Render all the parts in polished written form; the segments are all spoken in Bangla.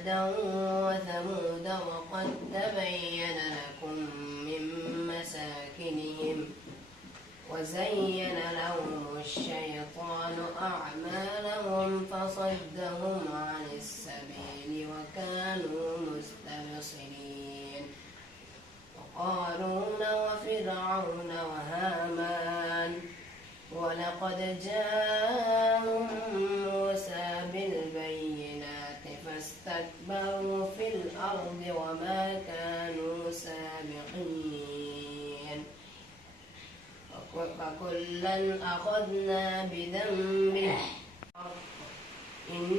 وعادا وثمود وقد تبين لكم من مساكنهم وزين لهم الشيطان أعمالهم فصدهم عن السبيل وكانوا مستبصرين وقارون وفرعون وهامان ولقد جاءهم موسى بالبينات فاستكبروا في الأرض وما كانوا سابقين فكلا أخذنا بذنبه إن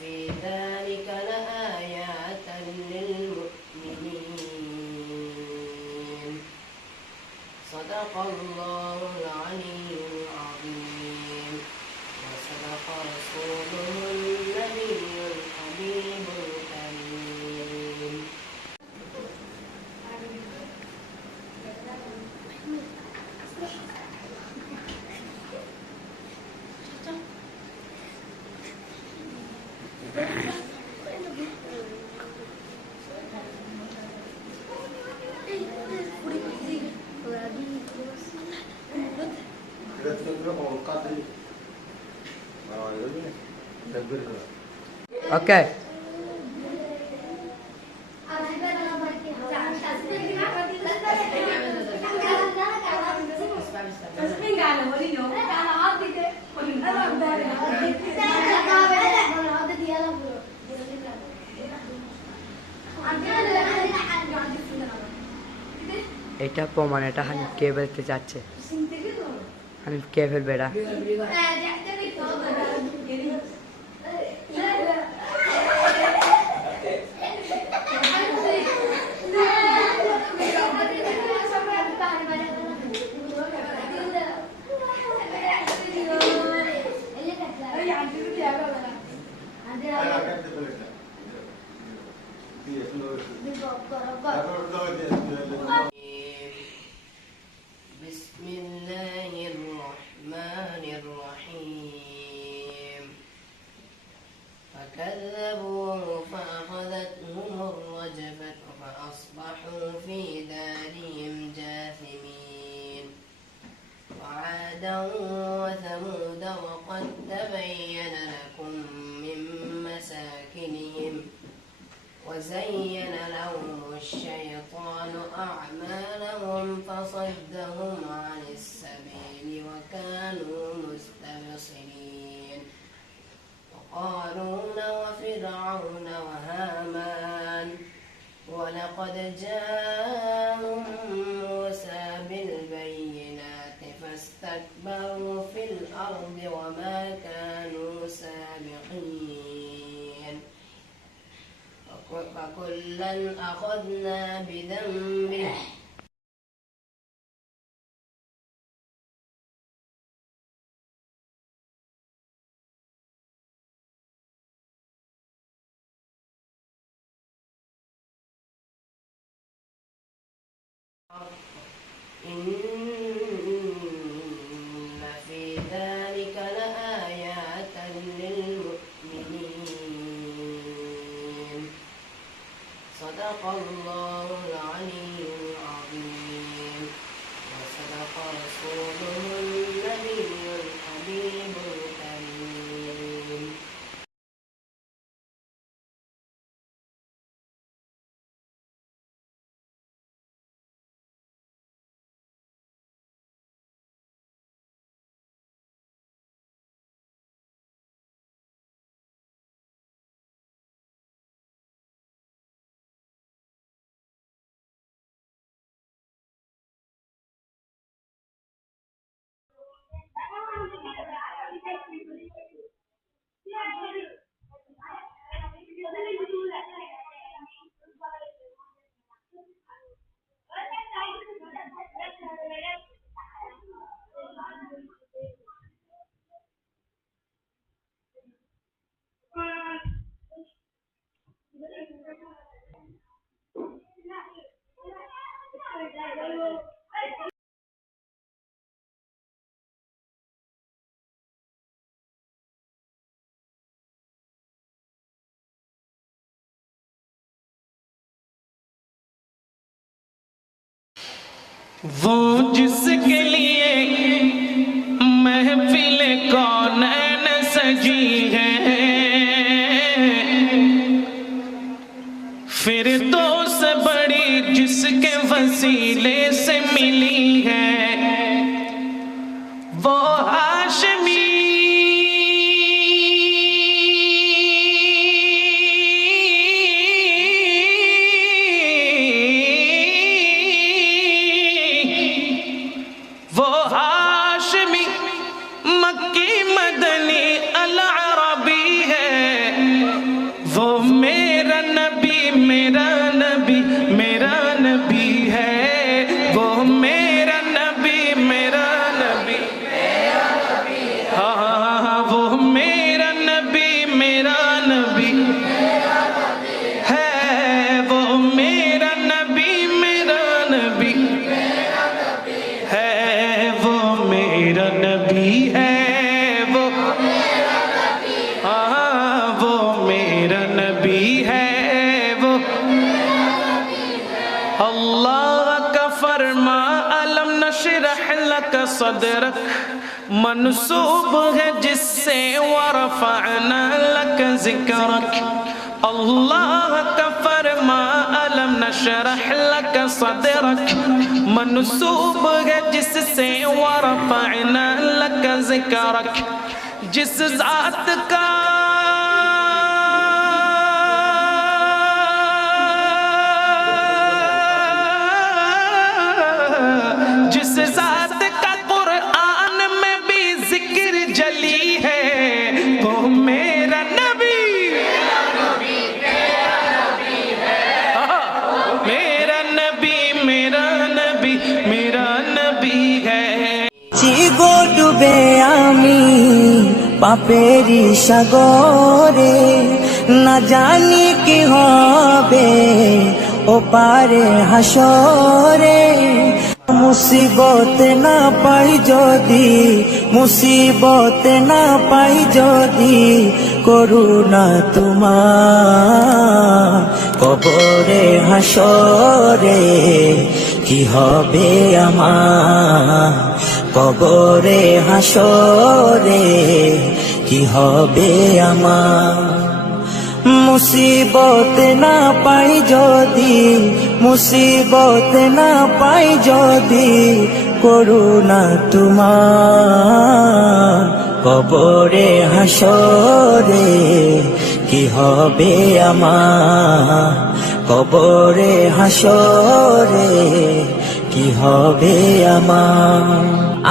في ذلك لآيات للمؤمنين صدق الله العلي العظيم وصدق رسوله النبي الحبيب الكريم. Okay. এটা প্রমাণ, এটা হানিফ কে বলতে যাচ্ছে, হানিফ কে ফেলবে এটা? بسم الله الرحمن الرحيم فكذبوه فأخذتهم الرجفة فأصبحوا في دارهم جاثمين وعادا وثمود وقد تبين لكم من مساكنهم وزين لهم الشيطان أعمالهم فصدهم عن السبيل وكانوا مستبصرين وقارون وفرعون وهامان ولقد جاءهم موسى بالبينات فاستكبروا في الأرض وما كانوا سابقين فكلا أخذنا بذنبه إن في ذلك لآيات للمؤمنين صدق الله العلي العظيم وصدق رسوله النبي الحبيب الكريم. वो जिसके लिए महफिल कौनैन सजी है, फिर तो से बड़ी जिसके वसीले से मिली है, वो हाशमी मक्की मदनी अल अरबी है, वो मेरा नबी मेरा नबी मेरा नबी है, वो मेरा नबी मेरा नबी हाँ वो मेरा नबी मेरा नबी है, वो मेरा नबी मेरा नबी है, वो मेरा नबी है, अल्लाह का फरमा अलम नशरह लक सदरक मनसूब है जिससे वरफ़अना लक ज़िक्रक। अल्लाह का फरमा अलम नशरह लक सदरक मनसूब है जिससे वरफ़अना लक ज़िक्रक। जिस ज़ात का कुरान में भी जिक्र जली है, वो मेरा नबी मेरा नबी मेरा नबी मेरा नबी है। চিগো ডুবে আমি পাপেরি সাগরে, না জানি কি হবে ও পারে হাসরে। মুসিবত না পাই যদি, মুসিবত না পাই যদি, করুণা তোমার কবরে হাসরে কি হবে আমার, কবরে হাসরে কি হবে আমার। মুসিবত না পাই যদি, মুসিবত না পাই যদি, করুণা তোমার কবরে হাসরে কি হবে আমার, কবরে হাসরে কি হবে আমার।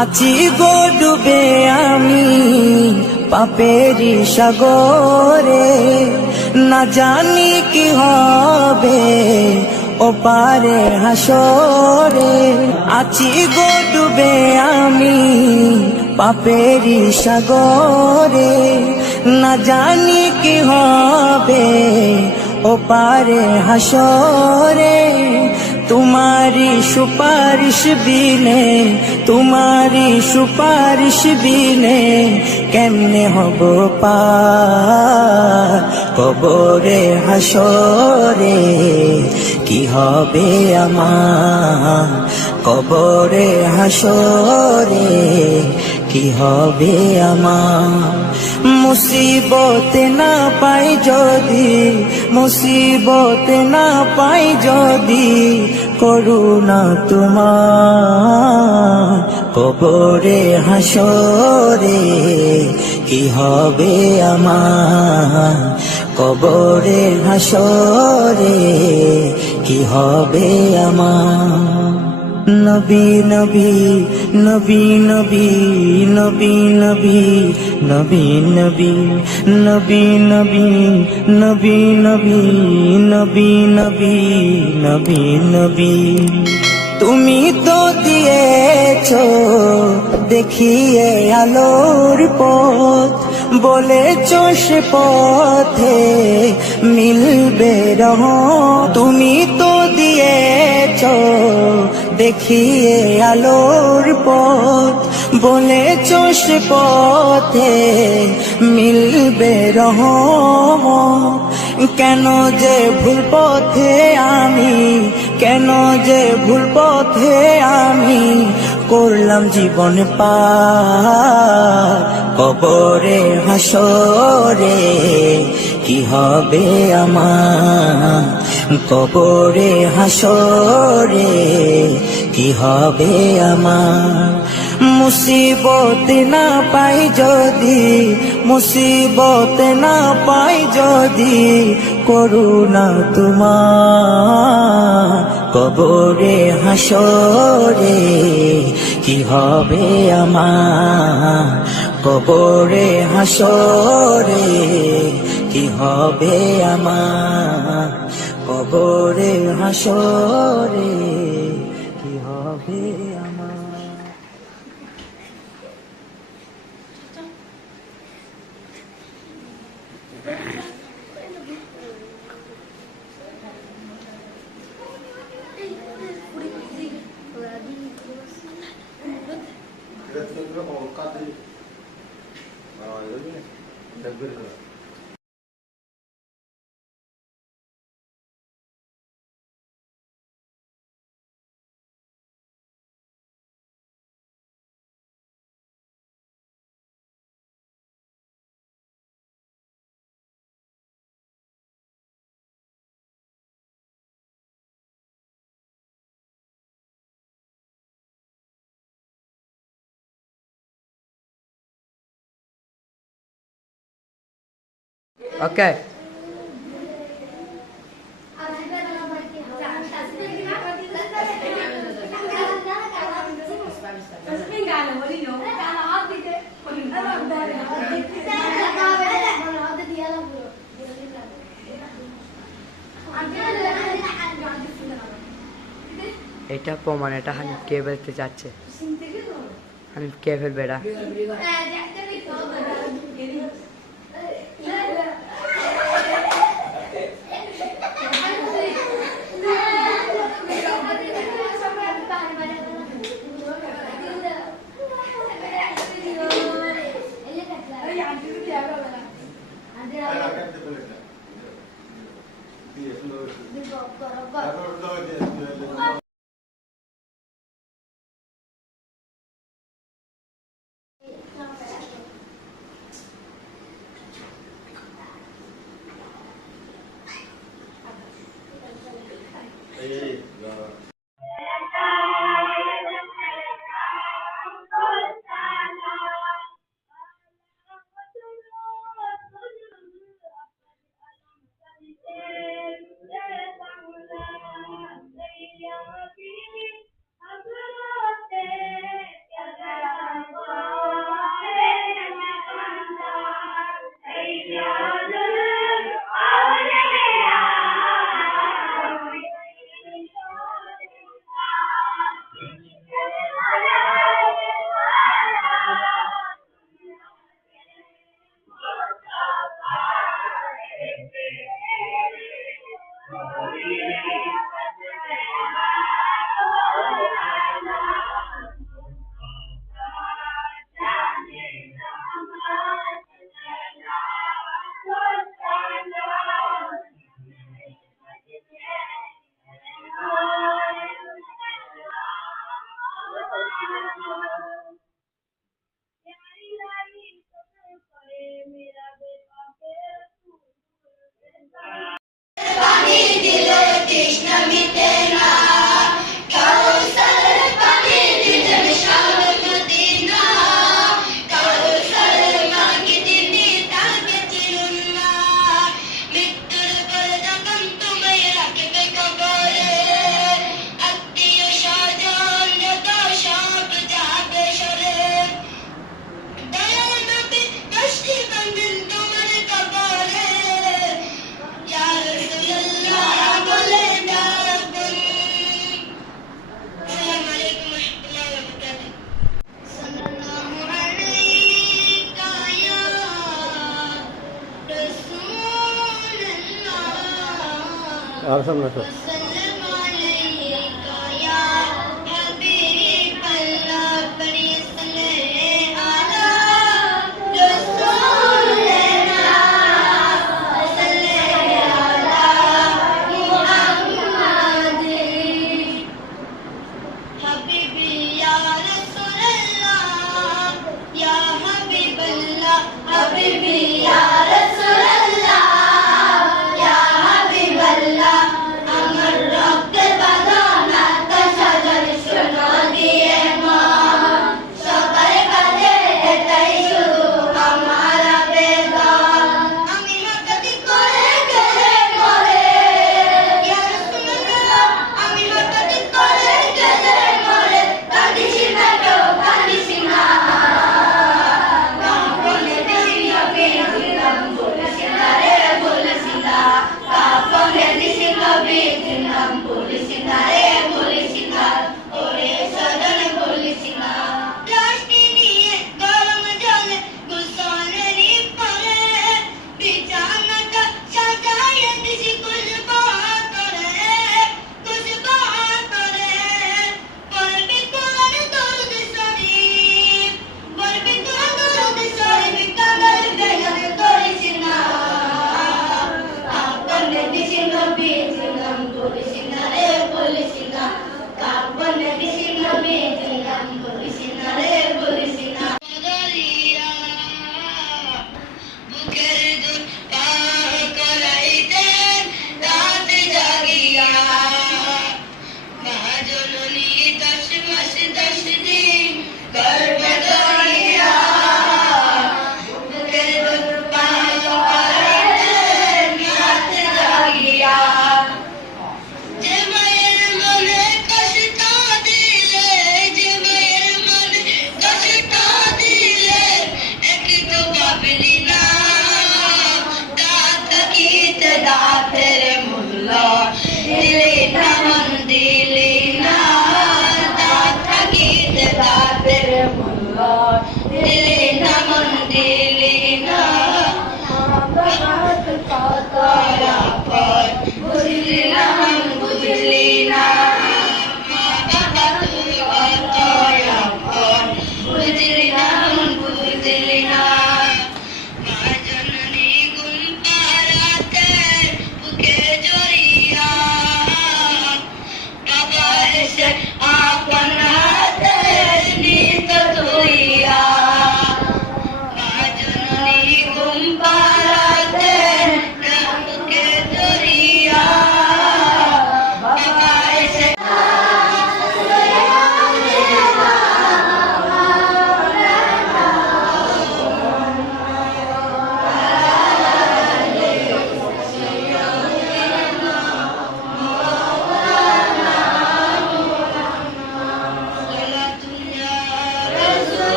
আছি গো ডুবে আমি পাপেরি সাগরে, না জানি কি হবে ও পারে হাসরে। আছি গো ডুবে আমি পাপেরি সাগরে, না জানি কি হবে ও পারে হাসরে। तुम्हारी सुपारिश बिने, तुम्हारी सुपारिश बिने केमने हबो पार कबरे हासरे কি হবে আমার, কবরে হাসরে কি হবে আমার। মুসিবত না পাই যদি, মুসিবত না পাই যদি, করুণা তোমার কবরে হাসরে কি হবে আমার, কবরে হাসরে কি হবে আমার। নবী নবী নবী নবী নবী নবী নবী নবী নবী নবী নবী নবী নবী নবী নবী নবী। তুমি তো দিয়েছো দেখিয়ে আলোর পথ, বলেছো সে পথে মিলবে রহমত। তুমি তো দিয়েছো দেখিয়ে আলোর পথ, বলেছো সে পথে মিলবে রহমত। কেন যে ভুল পথে আমি কেন যে ভুল পথে আমি করলাম জীবন পার। কবরে হাসরে কি হবে আমার, কবরে হাসরে কি হবে আমার। মুসিবত না পাই যদি, মুসিবত না পাই যদি করুণা তোমার। কবরে হাসরে কি হবে আমার, কবরে হাসরে কি হবে আমার, কবরে হাসরে কি হবে আমার। Okay. এটা প্রমাণ, এটা হানিফ কে বলতে চাচ্ছে, হানিফ কে ফেলবে এটা। আর সামনে তো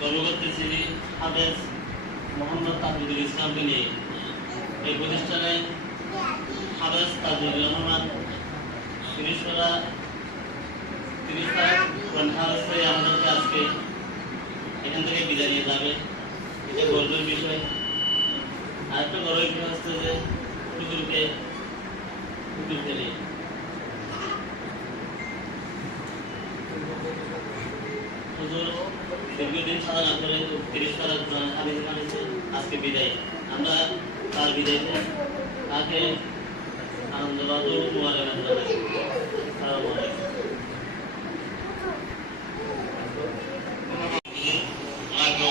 কর্মকর্তা শ্রী হাফেজ মোহাম্মদ তাজুদুল ইসলামকে নিয়ে এই প্রতিষ্ঠানে হাফেজ তাজুদুল রহমান তিনি তার কণ্ঠাবস্থায় আমাদেরকে আজকে এখান থেকে বিদায় নিয়ে যাবে। এটা গর্বের বিষয়। আরেকটা গর্বের বিষয় হচ্ছে যে হুজুরকে নিয়ে হুজুর দীর্ঘদিন সাধনা করে 30 পারা হাদিস মানেছে, আজকে বিদায়। আমরা তার বিদায়তে তাকে আনন্দবাদ ও মুবারকবাদ জানাই। আসসালামু আলাইকুম।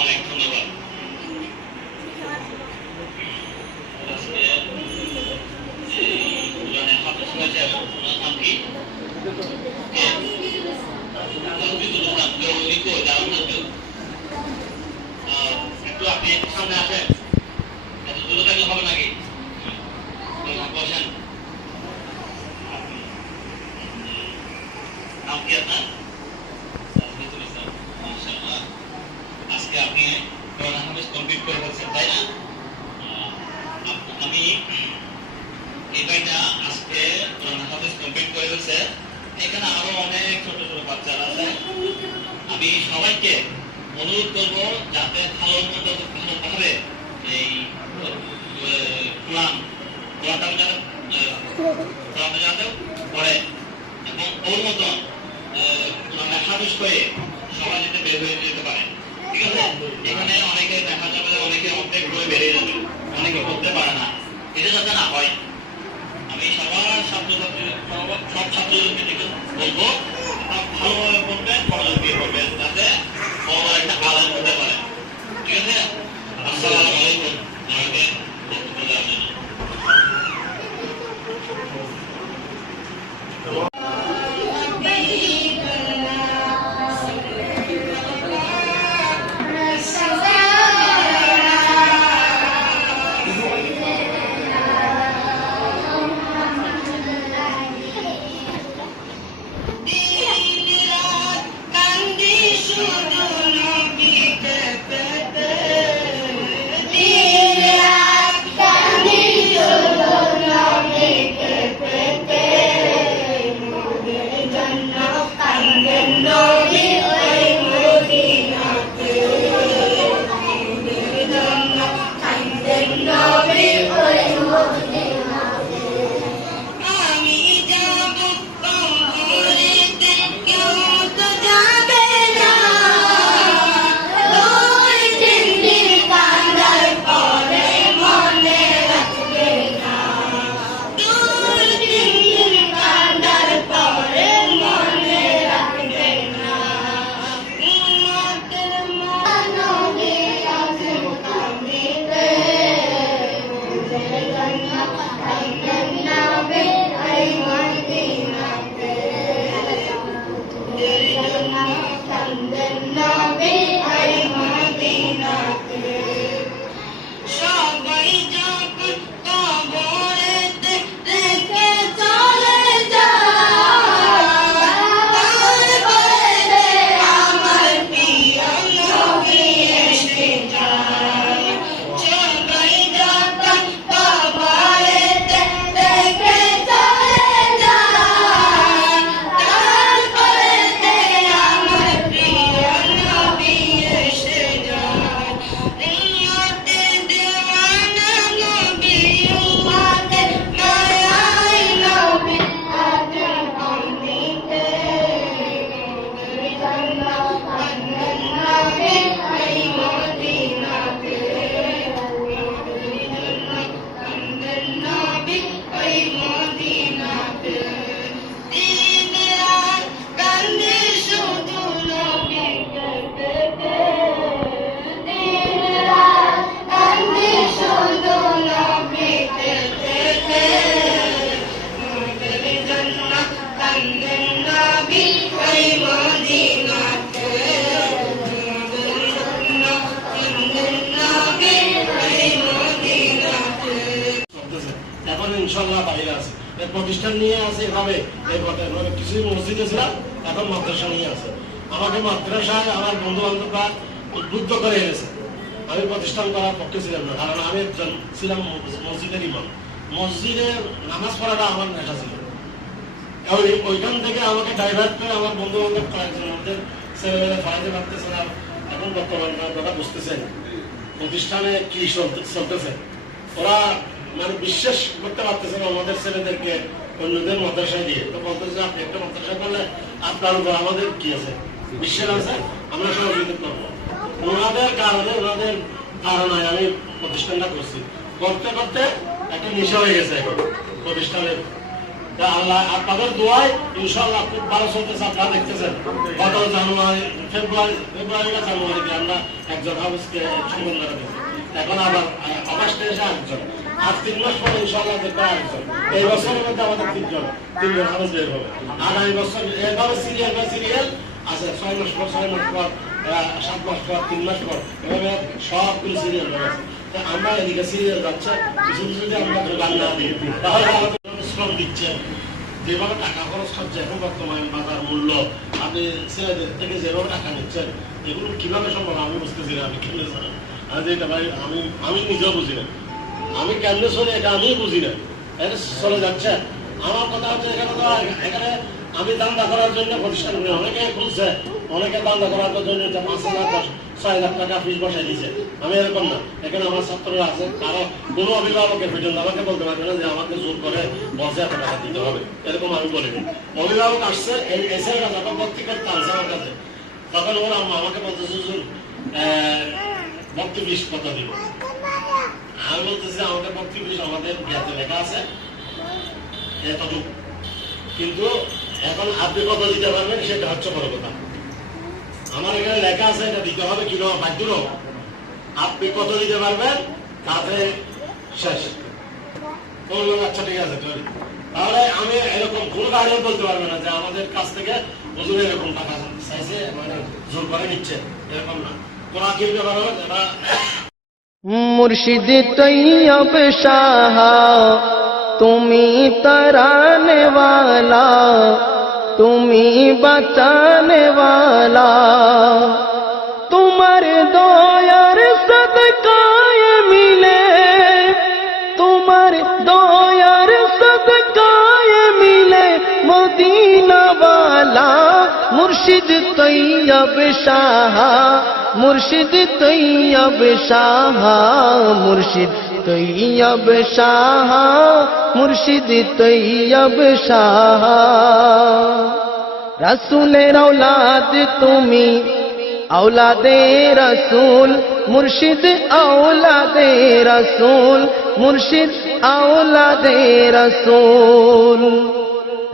অনেক ধন্যবাদ। একটু আপনি সামনে আসেন, এত দূরে থাকলে হবে নাকি? বসেন। নাম কি আপনার? আজকে আপনি করোনা হাফেজ কমপ্লিট করে বলছেন, তাই না? আমি এই ভাইটা আজকে করোনা হাফেজ কমপ্লিট করে বলছে। এখানে আরো অনেক ছোট ছোট বাচ্চারা আছে। আমি সবাইকে অনুরোধ করবো যাতে ভালোভাবে এই কোরআনটা যাতে পড়ে এবং ওর মতন হাফেজ করে সবাই যাতে বের হয়ে যেতে পারে। ঠিক আছে? এখানে অনেকে দেখা যাবে যে অনেকে অর্ধেক বই বেরিয়ে যাবে, অনেকে করতে পারে না। এটা যাতে না হয় আমি সবার সব ছাত্রদেরকে বলবো ভালোভাবে পড়বেন, মনোযোগ দিয়ে পড়বেন যাতে বড় একটা আলোচনা হতে পারে। ঠিক আছে? আসসালামু আলাইকুম। আমাকে বক্তব্য দেওয়ার জন্য কান্দি শুধু এখন ইনশাল্লাহ বাইরে আছে, এই প্রতিষ্ঠান নিয়ে আছে এভাবে এই পথে, মানে কিছু মসজিদে ছিলাম, এখন মাদ্রাসা নিয়ে আছে। আমাকে মাদ্রাসায় আমার বন্ধু বান্ধবরা উদ্বুদ্ধ করে এনেছে। আমি প্রতিষ্ঠান করার পক্ষে ছিলাম না, কারণ আমি একজন ছিলাম মসজিদের ইমাম। মসজিদে নামাজ পড়াটা আমার নেশা ছিল। ওইখান থেকে আমাকে ডাইভার্ট করে আমার বন্ধু বান্ধব কয়েকজন আমাদের ছেলেমেয়েরা ফাইতে পারতেছে না। এখন বর্তমানে কথা বুঝতেছেন প্রতিষ্ঠানে কি চলতেছে, ওরা মানে বিশ্বাস করতে পারতেছে না আমাদের ছেলেদেরকে অন্যদের মাদ্রাসায় দিয়ে। তো বলতেছে আপনি একটা মাদ্রাসা করলে আপনার উপর আমাদের কি আছে, বিশ্বাস আছে, আমরা সহযোগিতা করবো। ওনাদের কারণে ওনাদের ধারণায় আমি প্রতিষ্ঠানটা করছি, করতে করতে একটা নেশা হয়ে গেছে এখন প্রতিষ্ঠানের। আল্লাহ আপনাদের দোয়ায় ইনশাআল্লাহ খুব ভালো চলতেছে। আপনারা দেখতেছেন গত ফেব্রুয়ারিতে আমরা একজন হাউসকে সম্বন্ধ রেখেছি, এখন আবার অগাস্টে এসে একজন, আর 3 মাস পরে ইনশাআল্লাহ দেখবো একজন। এই বছরের মধ্যে আমাদের তিনজন হাউস বের হবে। আগামী বছর এভাবে সিরিয়াল আছে, 6 মাস পর 6 মাস পর 7 মাস পর 3 মাস পর এভাবে সবগুলো সিরিয়াল রয়েছে। আমরা এদিকে সিরিয়াল যাচ্ছে, কিছু কিছু যদি আমরা যোগান না দিই তাহলে আমাদের শ্রম দিচ্ছে, যেভাবে টাকা খরচ করছে এখন বর্তমানে বাজার মূল্য, আপনি ছেলেদের থেকে যেভাবে টাকা নিচ্ছেন এগুলো কিভাবে সম্ভব আমি বুঝতেছি না। আমি কেমনে জানেন এটা ভাই, আমি নিজেও বুঝি না, আমি কেমনে চলে এটা আমি বুঝি না, এটা চলে যাচ্ছে। আমার কথা হচ্ছে এখানে আমি দান্দা করার জন্য প্রতিষ্ঠান করি, অনেকে খুলছে, অনেকে দান্দা করার জন্য 5,000 6 লাখ টাকা ফিস বসাই দিচ্ছে। আমি এরকম না, এখানে আমার ছাত্ররা আছে, কারো কোনো অভিভাবকের পর্যন্ত আমাকে বলতে পারবে না যে আমাকে জোর করে বসে এত টাকা দিতে হবে, এরকম আমি বলিনি। অভিভাবক আসছে এই ছেলেটা যখন ভর্তি করতে আসছে আমার কাছে, তখন ওর আম্মা আমাকে বলতেছে হুজুর ভর্তি ফিস কত দিব। আমি বলতেছি আমাদের ভর্তি ফিস আমাদের জ্ঞাতে লেখা আছে এতটুকু, কিন্তু এখন আপনি কত দিতে পারবেন সেটা হচ্ছে বড় কথা। আমার এখানে লেখা আছে এটা দিতে হবে কিলো বাধ্য, আপনি কত দিতে পারবেন তাতে শেষ। আচ্ছা ঠিক আছে, তাহলে আমি এরকম কোন গাড়িও বলতে পারবে না যে আমাদের কাছ থেকে হুজুর এরকম টাকা চাইছে, মানে জোর করে নিচ্ছে, এরকম না। কোন কি দিতে পারবে যারা মুর্শিদ তৈয়ব শাহ তুমি তরানে वाला, তুমি বাঁচানে वाला, তোমার দয়ার সদকায় মিলে, তোমার দয়ার সদকায় মিলে মদিনা वाला। মুর্শিদ তৈয়ব শাহ, মুর্শিদ তৈয়ব শাহ, মুর্শিদ তৈয়ব শাহ, মুর্শিদ তৈয়ব শাহ। রাসূলের औलाद তুমি, औलादे रसूल, मुर्शिद औलादे रसूल, मुर्शिद औलादे रसूल।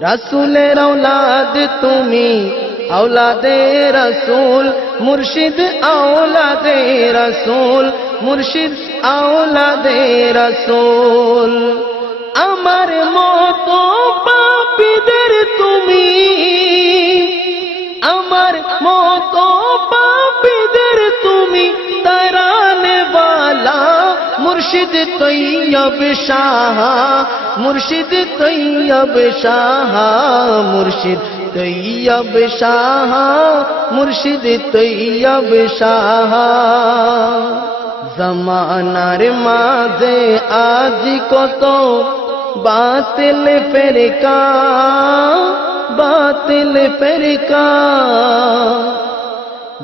रसूलेर औलाद তুমি, औलादे रसूल, मुर्शिद औलादे रसूल, मुर्शिद औलादे रसूल। আমার মতো পাপীদের তুমি, আমার মতো পাপীদের তুমি তারানে वाला। মুর্শিদ তৈয়ব শাহ, মুর্শিদ তৈয়ব শাহ, মুর্শিদ তৈয়ব শাহ, মুর্শিদ তৈয়ব শাহ। জমানার মাঝে আজ কত বাতিল ফেরকা, বাতিল ফেরকা।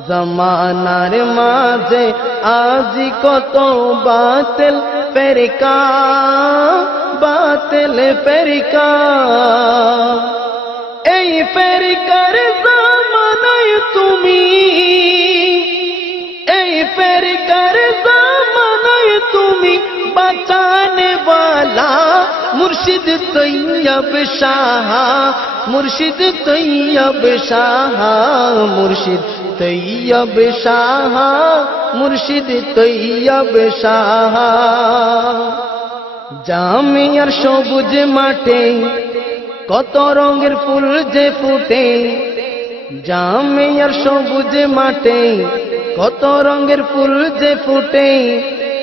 জমানার মাঝে আজ কত বাতিল ফেরকা, বাতিল ফেরকা। এই ফেরকার জামানায় তুমি, এই ফেরকার জামানায় তুমি বাঁচানে वाला। মুর্শিদ তৈয়ব শাহ, মুর্শিদ তৈয়ব শাহ, মুর্শিদ তৈয়ব শাহ, মুর্শিদ তৈয়ব শাহ। জামিয়ার সবুজ মাঠে কত রঙের ফুল যে ফুটে, জামিয়ার সবুজ মাঠে কত রঙের ফুল যে ফুটে,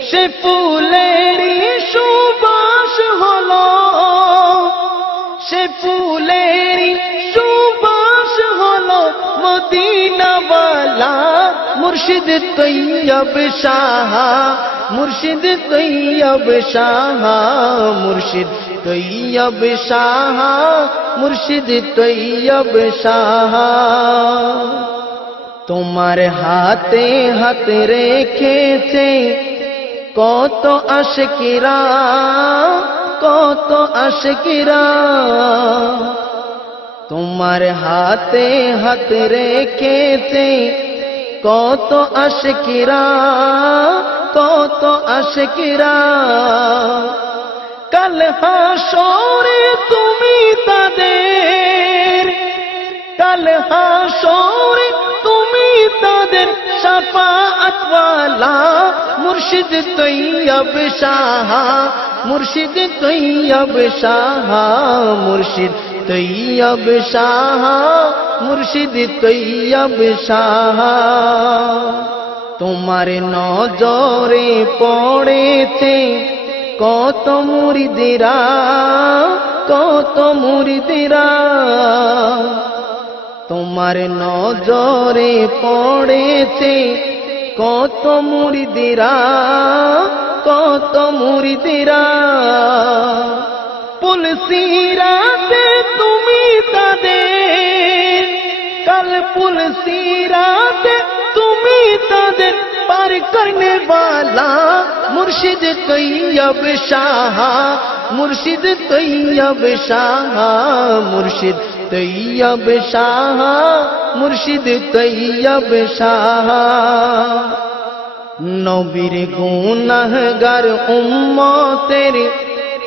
সে ফুলেরই সুবাস হলো, সে ফুলেরই সুবাস হলো মদিনাওয়ালা মুর্শিদ তৈয়ব শাহ, মুর্শিদ তৈয়ব শাহ, মুর্শিদ তৈয়ব শাহ, মুর্শিদ তৈয়ব শাহ। তোমার হাতে হাত রেখেছে কত আশিকরা, কত আশিকরা, তোমার হাতে হাত রেখেছে কত আশিকরা, কত আশিকরা। কাল হাসরে তুমি তাদের, কাল হাসরে তুমি তাদের শাফাআত ওয়ালা মুর্শিদ তৈয়ব শাহ, মুর্শিদ তৈয়ব শাহ, মুর্শিদ তৈয়ব শাহ, মুর্শিদ তৈয়ব শাহ। তোমার নজরে পড়েছে কত মুরিদেরা, কত মুরিদেরা, তোমার নজরে পড়েছে কত মুরিদেরা, কত মুরিদেরা। পুলসিরাতে তুমি তাদের, কাল পুলসিরাতে তুমি তাদের পার করনে वाला মুর্শিদ তৈয়ব শাহ, মুর্শিদ তৈয়ব শাহ, মুর্শিদ তৈয়ব শাহ, মুর্শিদ তৈয়ব শাহ। নবীর গুনাহগার উম্মতের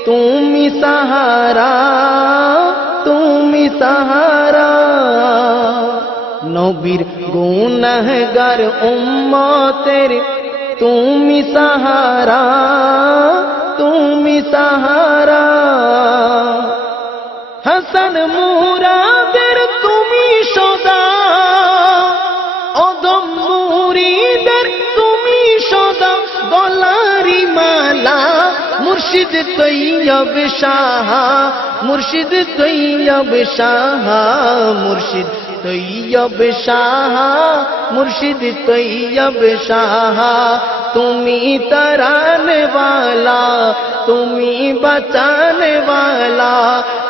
তুমি সাহারা, তুমি সাহারা। নবীর গুনাহগার উম্মতের তুমি সাহারা, তুমি সাহারা। হাসান মুরাদের তুমি সদা, অদম মুরিদের তুমি সদা গলারি মালা মুর্শিদ তৈয়ব শাহ, মুর্শিদ তৈয়ব শাহ, মুর্শিদ তৈয়ব শাহ, মুর্শিদ তৈয়ব শাহ। তুমি তরানে वाला, তুমি বাঁচানে वाला,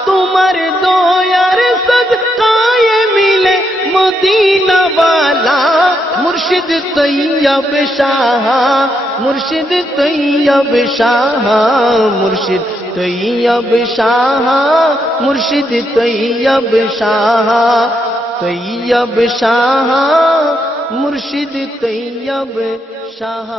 তোমার দয়ার সদকায়ে মিলে মদিনা वाला মুর্শিদ তৈয়ব শাহ, মুর্শিদ তৈয়ব শাহ, মুর্শিদ তৈয়ব শাহ, মুর্শিদ তৈয়ব শাহ, তৈয়ব শাহ, মুর্শিদ তৈয়ব শাহ।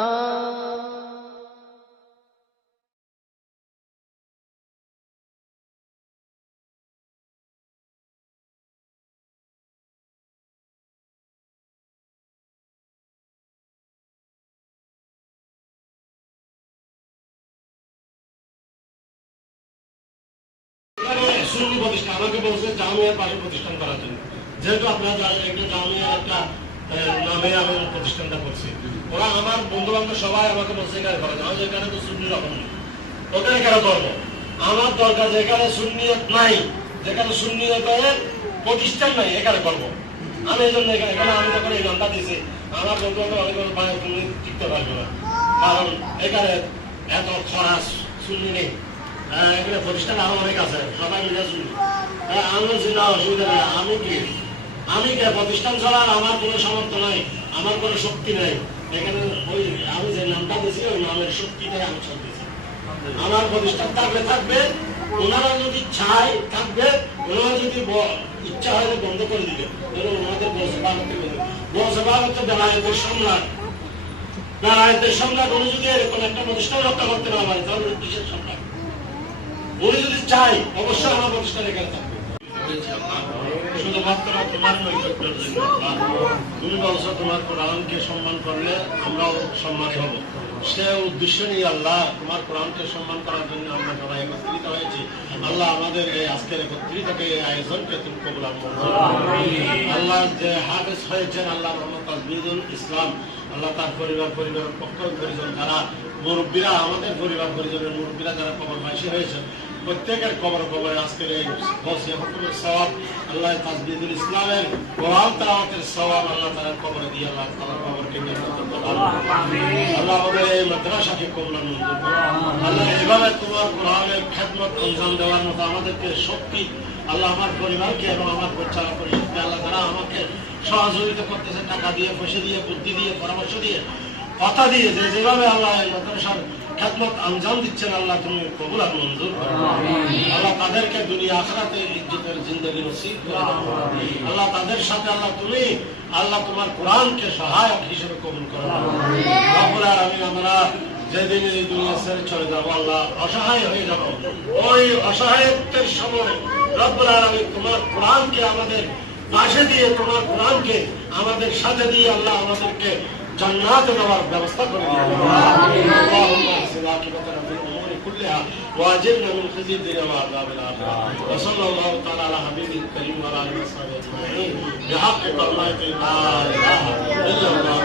সুন্নি প্রতিষ্ঠান আমাকে বলছে জামিয়ার পাশে প্রতিষ্ঠান করার জন্য, যেহেতু আপনারা জানেন একটা জামিয়ার একটা নামে আমি প্রতিষ্ঠানটা করছি। ওরা আমার বন্ধু বান্ধব সবাই আমাকে বলছে এখানে করা যায়, এখানে তো সুন্নি রকম নেই, ওদের এখানে করবো। আমার দরকার যেখানে সুন্নিয়ত নাই, যেখানে সুন্নিয়তের প্রতিষ্ঠান নাই এখানে করবো। আমি এই জন্য এখানে আমি যখন এই নামটা দিয়েছি আমার বন্ধু বান্ধব অনেক ভাই তুমি টিকতে পারবে না, কারণ এখানে এত খরাস সুন্নি নেই। এখানে প্রতিষ্ঠান আরো অনেক আছে, সবাই মিলে শুনি। আমি না অসুবিধা নেই, আমি কে প্রতিষ্ঠান চলার আমার কোনো সামর্থ্য নাই, আমার কোনো শক্তি নাই। এখানে ওই আমি যে নামটা দিয়েছি ওই নামের শক্তিটাই আমি চলতেছি। আমার প্রতিষ্ঠান থাকলে থাকবে, ওনারা যদি চায় থাকবে, ওনারা যদি ইচ্ছা হয় বন্ধ করে দিবে, ওনাদের বসভাগত বেলায়েতের সম্রাট, বেলায়েতের সম্রাট উনি যদি এরকম একটা প্রতিষ্ঠান রক্ষা করতে না পারে তাহলে কিসের সম্রাট? উনি যদি চাই অবশ্যই আমার প্রতিষ্ঠান এখানে থাকবে। শুধুমাত্র তোমার নৈকট্যের জন্য তুমি বলছো তোমার কোরআনকে সম্মান করলে আমরাও সম্মানী হব, সে উদ্দেশ্য নিয়ে আল্লাহ তোমার কোরআনকে সম্মান করার জন্য আমরা সবাই একত্রিত হয়েছি। আল্লাহ আমাদের এই আজকের একত্রিতকে এই আয়োজনকে তুমি কবুল করো। আল্লাহ যে হাফেজ হয়েছেন আল্লাহ মোহাম্মদ তাজবিদুল ইসলাম, আল্লাহ তার পরিবারের পক্ষ পরিজন যারা মুরব্বীরা, আমাদের পরিবার পরিজনের মুরব্বীরা যারা কবরবাসী হয়েছে, প্রত্যেকের কবরে আজকের এই ওসিয়া হুকুমের সওয়াব, আল্লাহ তাজদিদুল ইসলামের কোরআন তেলাওয়াতের সওয়াব আল্লাহ তাআলার কবরে দিয়ে আল্লাহ তাআলা কবরকে নিয়ামত দান করুন। আল্লাহ আমাদের এই মাদ্রাসাকে কবুল মঞ্জুর করুন। আল্লাহ এভাবে তোমার কোরআনের খেদমত আঞ্জাম দেওয়ার মতো আমাদেরকে শক্তি, আল্লাহ আমার পরিবারকে এবং আমার পরিচালনা পরিষদকে, আল্লাহ তারা আমাকে সহযোগিতা করতেছে, টাকা দিয়ে, পয়সা দিয়ে, বুদ্ধি দিয়ে, পরামর্শ দিয়ে, কথা দিয়ে, যেভাবে আল্লাহ এই মাদ্রাসার খেদমত আঞ্জাম দিচ্ছেন, আল্লাহ তুমি কবুল আর মঞ্জুর করো। আল্লাহ তাদেরকে দুনিয়া আখিরাতে ইজ্জতের জিন্দেগি নসিব করে দাও। আল্লাহ তাদের সাথে আল্লাহ তুমি, আল্লাহ তোমার কোরআনকে সহায়ক হিসেবে কবুল করো। রব্বুল আলামিন, আমরা যেদিন এই দুনিয়া ছেড়ে চলে যাবো, আল্লাহ অসহায় হয়ে যাব, ওই অসহায়ত্বের সময় রব্বুল আলামিন তোমার কোরআনকে আমাদের পাশে দিয়ে, তোমার কোরআনকে আমাদের সাথে দিয়ে আল্লাহ আমাদেরকে জান্নাতে দেওয়ার ব্যবস্থা করে দিন। اللهم احسن عاقبتنا في الامور كلها واجرنا من خزي الدنيا وعذاب الاخره. وصلى الله تعالى على حبيبه الكريم وعلى اله وصحبه اجمعين بحق كلمه لا اله الا الله.